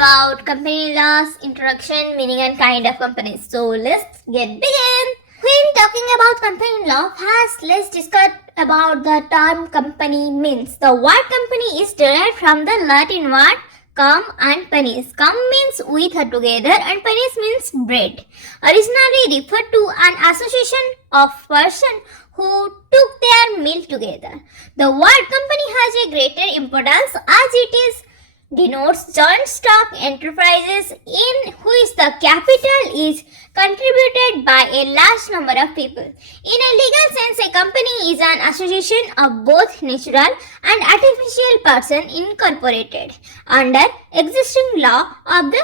about company laws, introduction, meaning and kind of companies. So let's get begin. When talking about company law, first let's discuss about the term company means. The word company is derived from the Latin word cum and panis. Cum means with or together and panis means bread. Originally referred to an association of persons who took their meal together. The word company has a greater importance as it is denotes joint stock enterprises in which the capital is contributed by a large number of people. In a legal sense, a company is an association of both natural and artificial persons incorporated under existing law of the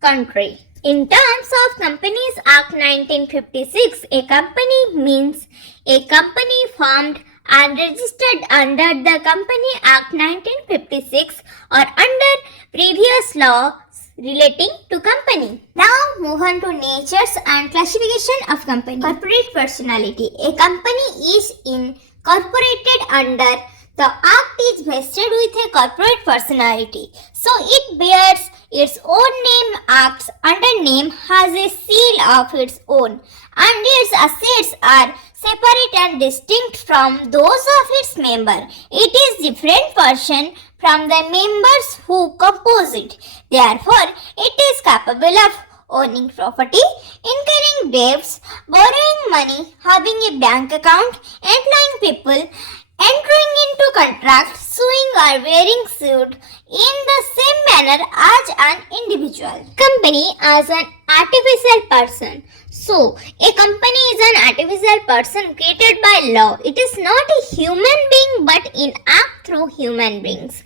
country. In terms of Companies Act 1956, a company means a company formed and registered under the Company Act 1956 or under previous laws relating to company. Now move on to natures and classification of company. Corporate personality. A company is incorporated under the act is vested with a corporate personality. So it bears its own name, acts under name, has a seal of its own, and its assets are separate and distinct from those of its member. It is different person from the members who compose it. Therefore, it is capable of owning property, incurring debts, borrowing money, having a bank account, employing people, entering into contract, suing or being sued in the same manner as an individual. Company as an artificial person. So, a company is an artificial person created by law. It is not a human being but in act through human beings.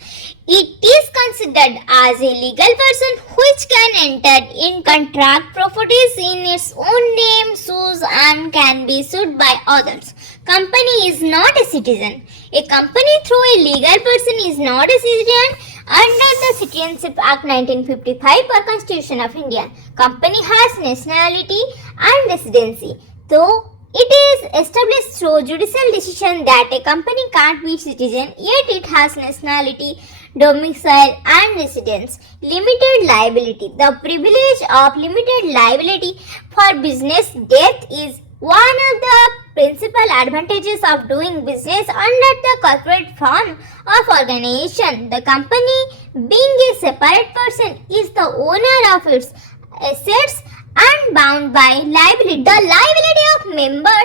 It is considered as a legal person which can enter in contract properties in its own name, sues and can be sued by others. Company is not a citizen. A company through a legal person is not a citizen under the Citizenship Act 1955 or Constitution of India. Company has nationality and residency. Though it is established through judicial decision that a company can't be citizen, yet it has nationality, domicile and residence. Limited liability. The privilege of limited liability for business death is one of the principal advantages of doing business under the corporate form of organization. The company, being a separate person, is the owner of its assets and bound by liability. The liability of member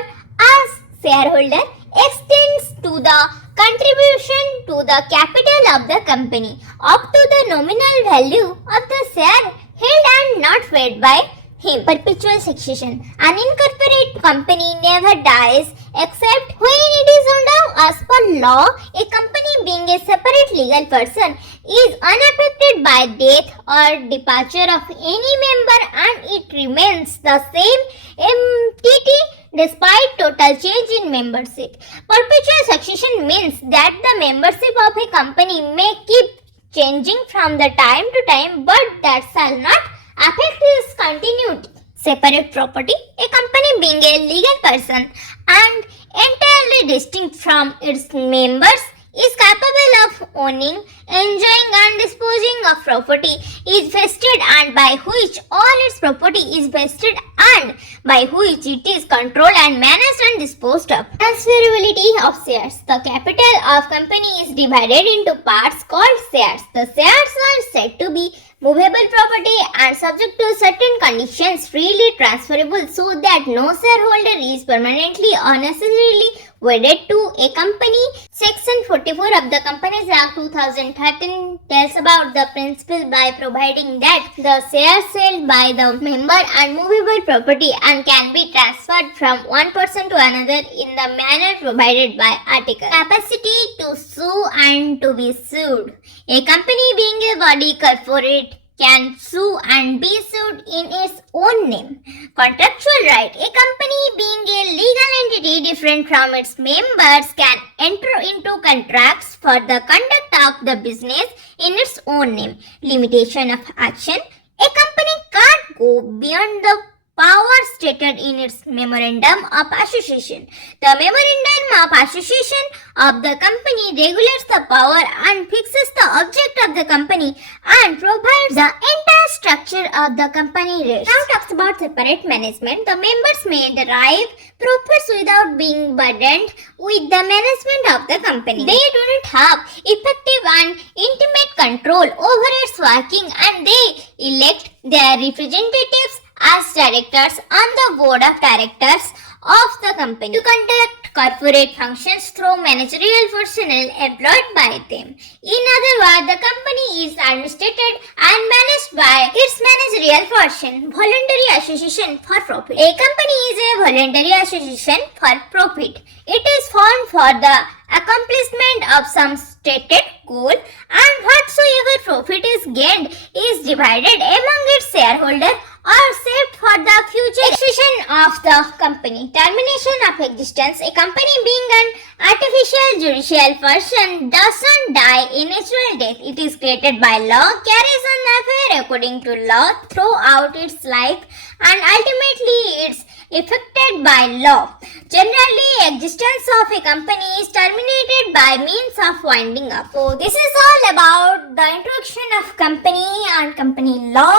as shareholder extends to the contribution to the capital of the company up to the nominal value of the share held and not paid by him. Perpetual succession. An incorporated company never dies except when it is wound down. As per law, a company being a separate legal person is unaffected by death or departure of any member and it remains the same entity despite total change in membership. Perpetual succession means that the membership of a company may keep changing from the time to time but that shall not affect its continuity. Separate property. A company being a legal person and entirely distinct from its members is capable of owning, enjoying and disposing of property is vested and by which all its property is vested and by which it is controlled and managed and disposed of. Transferability of shares. The capital of company is divided into parts called shares. The shares are said to be movable property and subject to certain conditions freely transferable so that no shareholder is permanently or necessarily wedded to a company. Section 44 of the Companies Act 2013 tells about the principle by providing that the shares held by the member and movable property and can be transferred from one person to another in the manner provided by article. Capacity to sue and to be sued. A company being a body corporate can sue and be sued in its own name. Contractual right. A company being a legal entity different from its members can enter into contracts for the conduct of the business in its own name. Limitation of action. A company can't go beyond the power stated in its memorandum of association. The memorandum of association of the company regulates the power and fixes the object of the company and provides the entire structure of the company rates. Now talks about separate management. The members may derive profits without being burdened with the management of the company. They do not have effective and intimate control over its working, and they elect their representatives as directors on the board of directors of the company to conduct corporate functions through managerial personnel employed by them. In other words, the company is administered and managed by its managerial person, voluntary association for profit. A company is a voluntary association for profit. It is formed for the accomplishment of some stated goal, and whatsoever profit is gained is divided among its shareholders or saved for the future extension of the company. Termination of existence. A company being an artificial judicial person does not die a natural death. It is created by law, carries on affair according to law throughout its life, and ultimately it's affected by law. Generally, existence of a company is terminated by means of winding up. So this is all about the introduction of company and company law.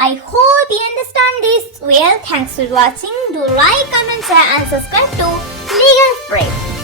I hope you understand this well. Thanks for watching. Do like, comment, share and subscribe to Legal Break.